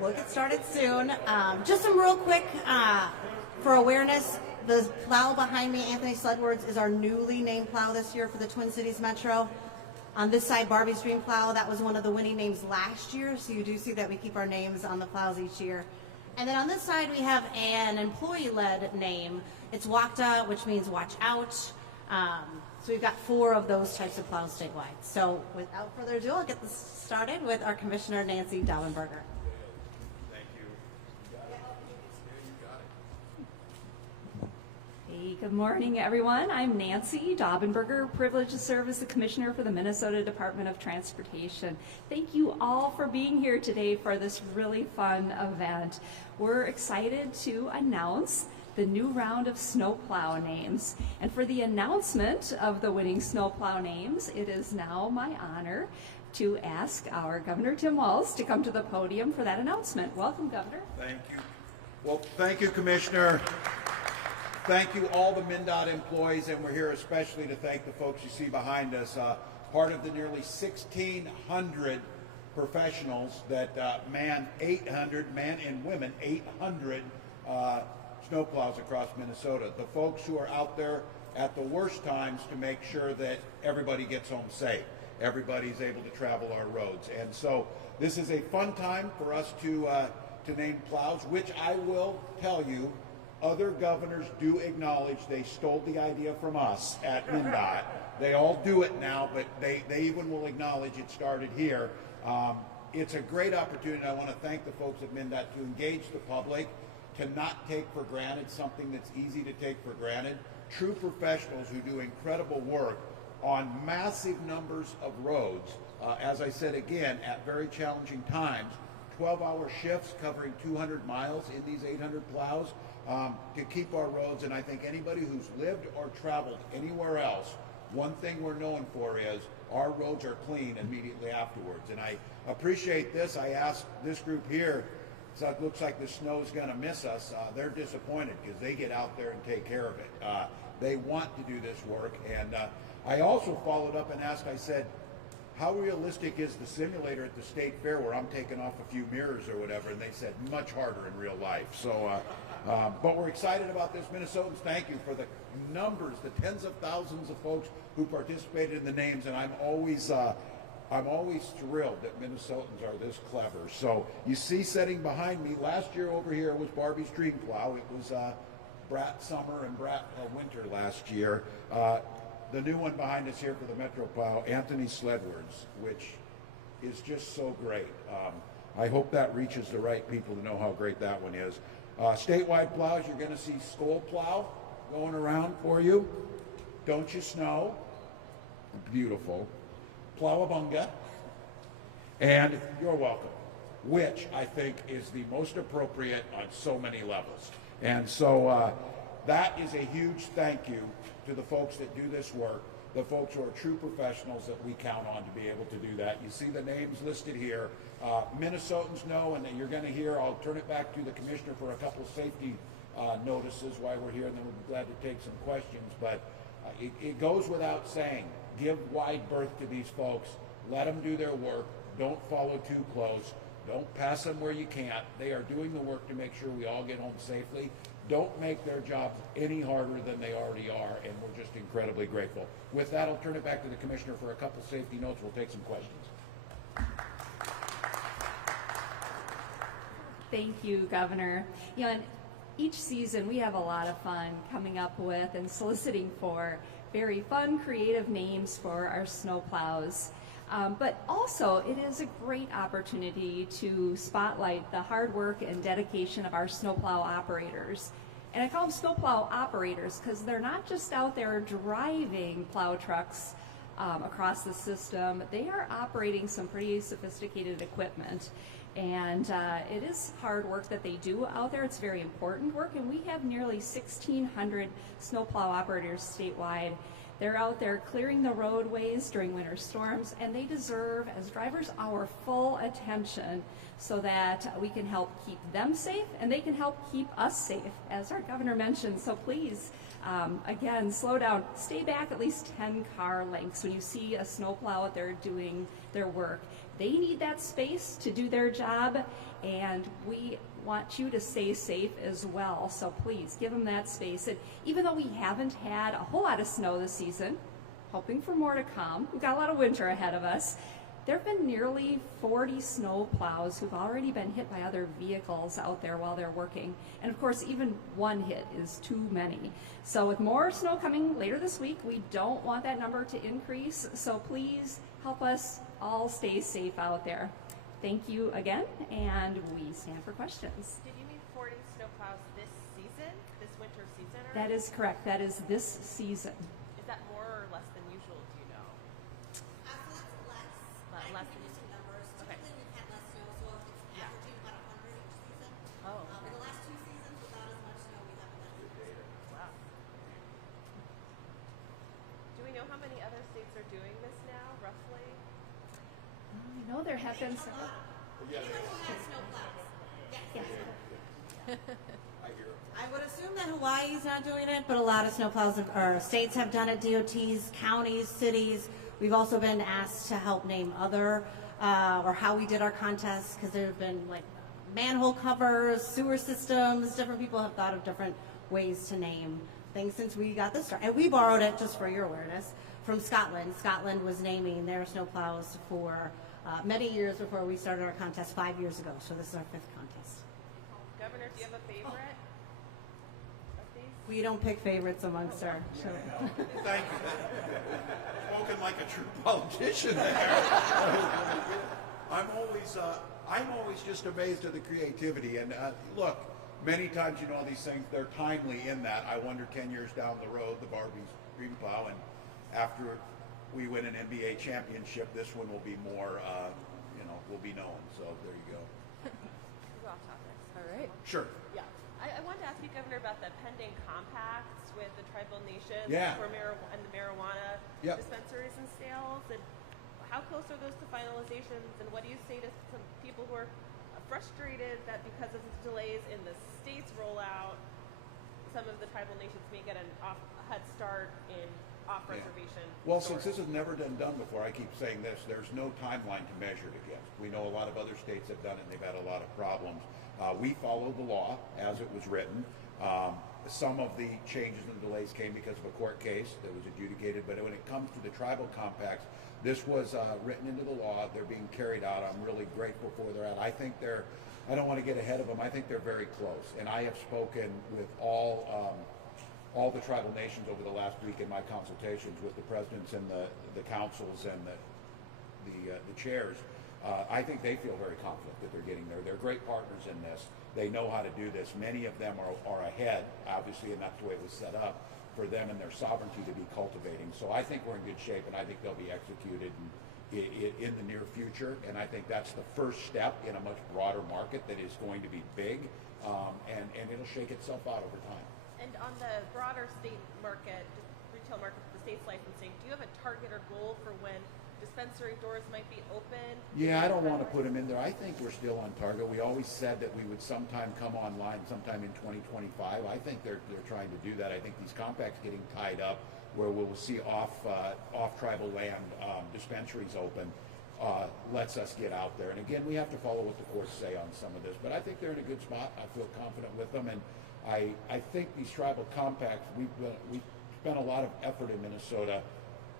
We'll get started soon. Just some real quick for awareness. The plow behind me, Anthony Sledwords, is our newly named plow this year for the Twin Cities Metro. On this side, Barbie's Dream Plow, that was one of the winning names last year, so you do see that we keep our names on the plows each year. And then on this side, we have an employee-led name. It's WACTA, which means watch out. So we've got 4 of those types of plows statewide. So without further ado, I'll get this started with our Commissioner, Nancy Daubenberger. Hey, good morning, everyone. I'm Nancy Daubenberger, privileged to serve as the Commissioner for the Minnesota Department of Transportation. Thank you all for being here today for this really fun event. We're excited to announce the new round of Snowplow names. And for the announcement of the winning Snowplow names, it is now my honor to ask our Governor Tim Walz to come to the podium for that announcement. Welcome, Governor. Thank you. Well, thank you, Commissioner. Thank you, all the MnDOT employees, and we're here especially to thank the folks you see behind us, part of the nearly 1,600 professionals that man and women, 800 snowplows across Minnesota. The folks who are out there at the worst times to make sure that everybody gets home safe. Everybody's able to travel our roads. And so this is a fun time for us to name plows, which I will tell you, other governors do acknowledge they stole the idea from us at MnDOT. They all do it now, but they even will acknowledge it started here. It's a great opportunity. I want to thank the folks at MnDOT to engage the public, to not take for granted something that's easy to take for granted. True professionals who do incredible work on massive numbers of roads, as I said again, at very challenging times, 12-hour shifts covering 200 miles in these 800 plows. To keep our roads, and I think anybody who's lived or traveled anywhere else, one thing we're known for is our roads are clean immediately afterwards. And I appreciate this. I asked this group here, so it looks like the snow's going to miss us. They're disappointed because they get out there and take care of it. They want to do this work. And I also followed up and asked, I said, how realistic is the simulator at the state fair where I'm taking off a few mirrors or whatever? And they said, much harder in real life. So, but we're excited about this. Minnesotans, thank you for the numbers, the tens of thousands of folks who participated in the names. And I'm always thrilled that Minnesotans are this clever. So you see sitting behind me, last year over here was Barbie's Dream Plow. It was Brat Summer and Brat Winter last year. The new one behind us here for the Metro Plow, Anthony Sledwords, which is just so great. I hope that reaches the right people to know how great that one is. Statewide plows, you're going to see Snowplow going around for you. Don't You Snow, beautiful. Plowabunga, and You're Welcome, which I think is the most appropriate on so many levels. And so that is a huge thank you to the folks that do this work, the folks who are true professionals that we count on to be able to do that. You see the names listed here. Minnesotans know, and you're going to hear, I'll turn it back to the Commissioner for a couple of safety notices while we're here, and then we'll be glad to take some questions. But it goes without saying, give wide berth to these folks. Let them do their work. Don't follow too close. Don't pass them where you can't. They are doing the work to make sure we all get home safely. Don't make their jobs any harder than they already are, and we're just incredibly grateful. With that, I'll turn it back to the Commissioner for a couple safety notes. We'll take some questions. Thank you, Governor. You know, and each season we have a lot of fun coming up with and soliciting for very fun, creative names for our snowplows. But also, it is a great opportunity to spotlight the hard work and dedication of our snowplow operators. And I call them snowplow operators because they're not just out there driving plow trucks across the system. They are operating some pretty sophisticated equipment. And it is hard work that they do out there. It's very important work, and we have nearly 1,600 snowplow operators statewide They're out there clearing the roadways during winter storms, and they deserve, as drivers, our full attention so that we can help keep them safe and they can help keep us safe, as our governor mentioned. So please, again, slow down. Stay back at least 10 car lengths when you see a snowplow out there doing their work. They need that space to do their job, and we want you to stay safe as well. So please give them that space. And even though we haven't had a whole lot of snow this season, hoping for more to come, we've got a lot of winter ahead of us. There have been nearly 40 snow plows who've already been hit by other vehicles out there while they're working. And of course, even one hit is too many. So with more snow coming later this week, we don't want that number to increase. So please help us all stay safe out there. Thank you again, and we stand for questions. Did you mean 40 snowplows this season, this winter season? Or That is correct. That is this season. is that more or less than usual? Do you know? That's less. Less I can than give you some numbers. Okay. Typically, we've had less snow, so if it's Yeah. averaging about 100 each season. Oh, In okay. the last 2 seasons, without as much snow, we haven't had. Wow. Do we know how many other states are doing this now, roughly? I know there have been several. Anyone who has snow plows. Yes. Yes. I would assume that Hawaii's not doing it, but a lot of snowplows or states have done it. DOTs, counties, cities. We've also been asked to help name other or how we did our contests, because there have been like manhole covers, sewer systems. Different people have thought of different ways to name things since we got this start. And we borrowed it, just for your awareness, from Scotland. Scotland was naming their snowplows for many years before we started our contest 5 years ago. So this is our 5th contest. Governor, do you have a favorite of these? We don't pick favorites amongst our show. Thank you. Spoken like a true politician there. I'm always just amazed at the creativity. And look, many times, you know, these things, they're timely in that. I wonder 10 years down the road, the Barbie's Green Plow, and after we win an NBA championship, this one will be more, will be known. So there you go. We're off topics. All right. Sure. Yeah. I wanted to ask you, Governor, about the pending compacts with the tribal nations Yeah. for and the marijuana Yep. dispensaries and sales, and how close are those to finalizations? And what do you say to some people who are frustrated that because of the delays in the state's rollout, some of the tribal nations may get a head start in off-reservation? Well, stores? since this has never been done before, I keep saying this, there's no timeline to measure it against. We know a lot of other states have done it, and they've had a lot of problems. We follow the law as it was written. Some of the changes and delays came because of a court case that was adjudicated, but when it comes to the tribal compacts, this was written into the law. They're being carried out. I'm really grateful for where they're at. I think I don't want to get ahead of them. I think they're very close. And I have spoken with all the tribal nations over the last week in my consultations with the presidents and the councils and the chairs. I think they feel very confident that they're getting there. They're great partners in this. They know how to do this. Many of them are ahead, obviously, and that's the way it was set up for them and their sovereignty to be cultivating. So I think we're in good shape, and I think they'll be executed in the near future. And I think that's the first step in a much broader market that is going to be big, and it'll shake itself out over time. And on the broader state market, just retail market, the state's licensing, do you have a target or goal for when dispensary doors might be open? Yeah, I don't want to put them in there. I think we're still on target. We always said that we would sometime come online sometime in 2025. I think they're trying to do that. I think these compacts getting tied up where we'll see off tribal land dispensaries open lets us get out there. And again, we have to follow what the courts say on some of this. But I think they're in a good spot. I feel confident with them. And I think these tribal compacts, we've spent a lot of effort in Minnesota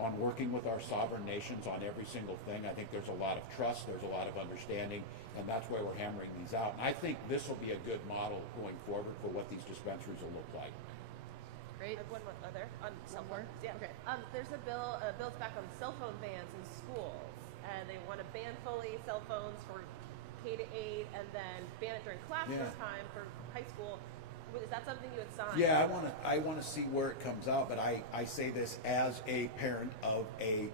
on working with our sovereign nations on every single thing. I think there's a lot of trust, there's a lot of understanding, and that's why we're hammering these out. And I think this will be a good model going forward for what these dispensaries will look like. I Great. have one other on cell more? phones. Yeah. Okay. There's a bill's back on cell phone bans in schools, and they want to ban fully cell phones for K to 8, and then ban it during classroom time for high school. Is that something you would sign? Yeah, I want to see where it comes out, but I say this as a parent of a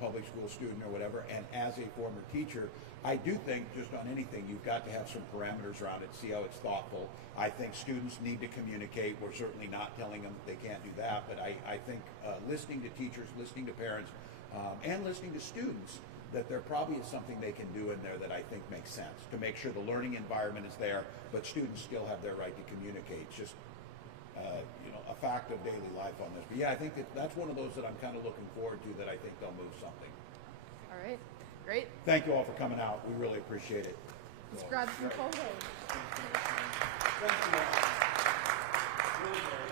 public school student or whatever, and as a former teacher, I do think just on anything, you've got to have some parameters around it, see how it's thoughtful. I think students need to communicate. We're certainly not telling them they can't do that, but I think listening to teachers, listening to parents, and listening to students, that there probably is something they can do in there that I think makes sense to make sure the learning environment is there, but students still have their right to communicate. It's just a fact of daily life on this. But yeah, I think that's one of those that I'm kind of looking forward to, that I think they'll move something. All right, great. Thank you all for coming out. We really appreciate it. Let's grab some photos. Thank you all. Really,